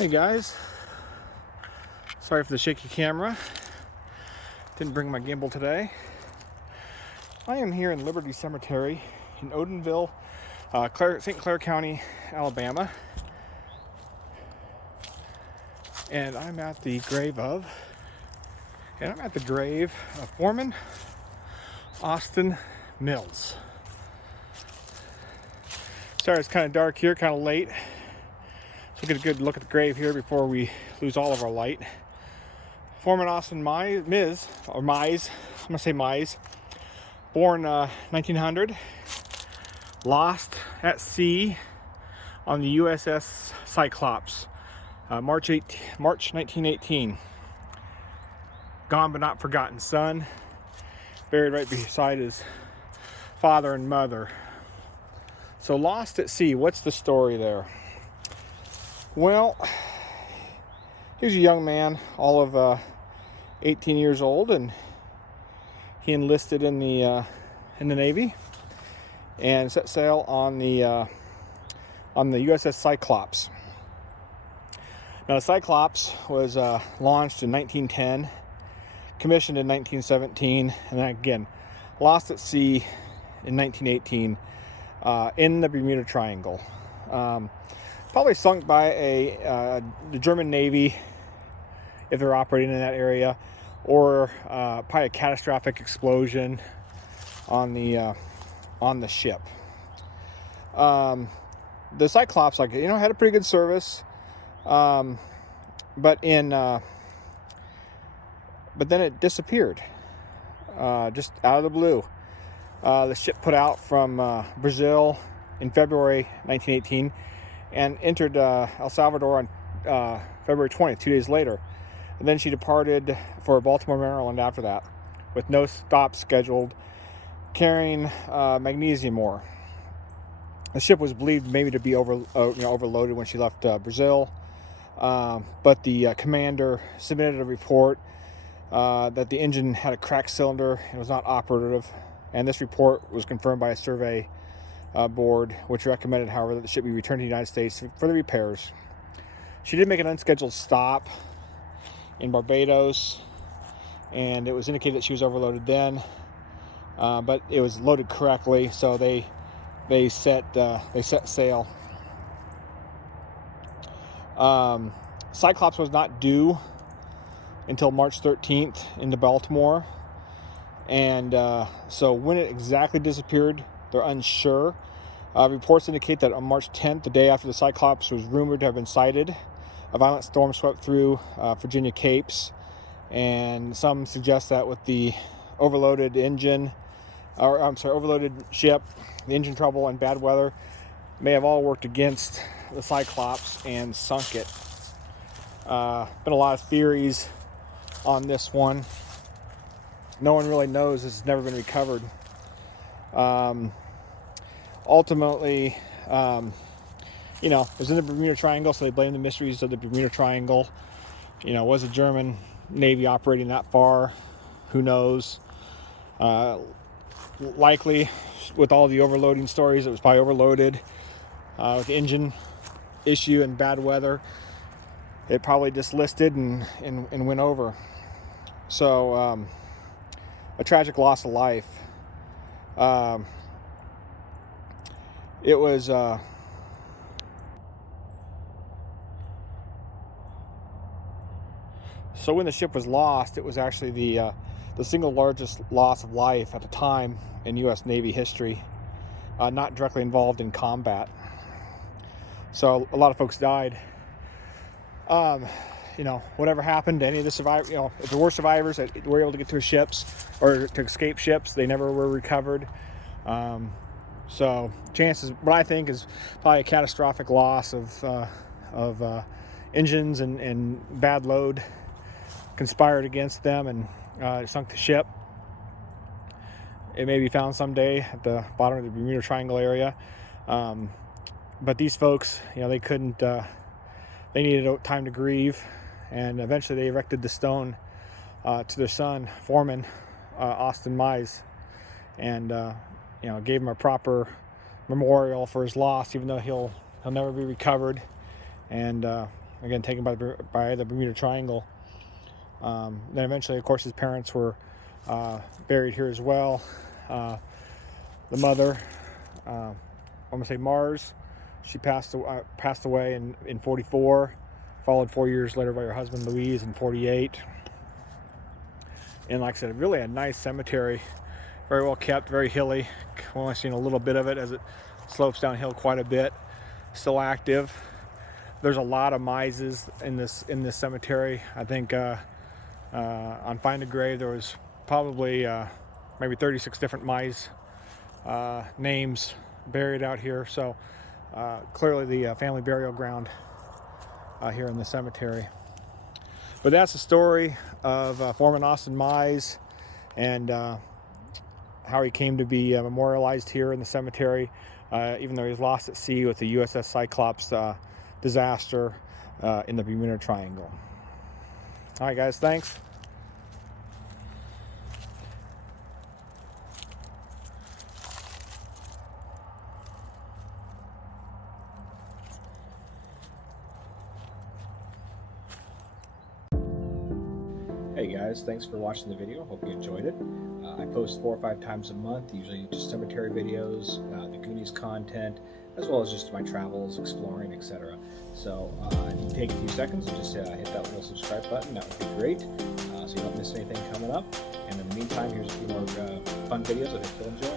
Hey guys, sorry for the shaky camera. Didn't bring my gimbal today. I am here in Liberty Cemetery in Odenville, St. Clair County, Alabama. And I'm at the grave of Forman Austin Mize. Sorry, it's kind of dark here, kind of late. Let's get a good look at the grave here before we lose all of our light. Forman Austin Mize, I'm gonna say Mize, born 1900, lost at sea on the U.S.S. Cyclops, March 1918. Gone but not forgotten son, buried right beside his father and mother. So lost at sea, what's the story there? Well, he was a young man, all of 18 years old, and he enlisted in the Navy and set sail on the U.S.S. Cyclops. Now, the Cyclops was launched in 1910, commissioned in 1917, and then again lost at sea in 1918 in the Bermuda Triangle. Probably sunk by the German Navy if they're operating in that area, or probably a catastrophic explosion on the ship. The Cyclops, had a pretty good service, but then it disappeared just out of the blue. The ship put out from Brazil in February 1918 and entered El Salvador on February 20th, 2 days later. And then she departed for Baltimore, Maryland after that, with no stop scheduled, carrying magnesium ore. The ship was believed maybe to be overloaded when she left Brazil, but the commander submitted a report that the engine had a cracked cylinder and was not operative, and this report was confirmed by a survey board, which recommended, however, that the ship be returned to the United States for the repairs. She did make an unscheduled stop in Barbados, and it was indicated that she was overloaded then, but it was loaded correctly, so they set sail. Cyclops was not due until March 13th into Baltimore, and so when it exactly disappeared, they're unsure. Reports indicate that on March 10th, the day after the Cyclops was rumored to have been sighted, a violent storm swept through Virginia Capes, and some suggest that with the overloaded ship, the engine trouble, and bad weather may have all worked against the Cyclops and sunk it. Been a lot of theories on this one. No one really knows. It's never been recovered. Ultimately, it was in the Bermuda Triangle, so they blame the mysteries of the Bermuda Triangle. Was the German Navy operating that far? Who knows? Likely, with all the overloading stories, it was probably overloaded. With the engine issue and bad weather, it probably just listed and went over. So, a tragic loss of life. It was so when the ship was lost, it was actually the single largest loss of life at the time in U.S. Navy history, not directly involved in combat. So a lot of folks died. Whatever happened to any of the survivors, if there were survivors that were able to get to ships or to escape ships, they never were recovered. So chances, what I think is probably a catastrophic loss of engines and bad load conspired against them and sunk the ship. It may be found someday at the bottom of the Bermuda Triangle area. But these folks, they couldn't, they needed time to grieve, and eventually they erected the stone to their son, Forman Austin Mize, and gave him a proper memorial for his loss, even though he'll never be recovered. And again taken by the Bermuda Triangle. Then eventually, of course, his parents were buried here as well. The mother, I'm gonna say Mars, she passed away in 44, followed 4 years later by her husband Louise in 48. And like I said, really a nice cemetery, very well kept, very hilly. I've only seen a little bit of it as it slopes downhill quite a bit. Still active. There's a lot of Mizes in this cemetery. I think on Find a Grave there was probably maybe 36 different Mize names buried out here. So clearly the family burial ground here in the cemetery. But that's the story of Forman Austin Mize and how he came to be memorialized here in the cemetery, even though he was lost at sea with the U.S.S. Cyclops disaster in the Bermuda Triangle. All right, guys, thanks. Hey guys, thanks for watching the video. Hope you enjoyed it. I post 4 or 5 times a month, usually just cemetery videos, the Goonies content, as well as just my travels, exploring, etc. So if you take a few seconds and just hit that little subscribe button, that would be great, so you don't miss anything coming up. And in the meantime, here's a few more fun videos that I hope you'll enjoy.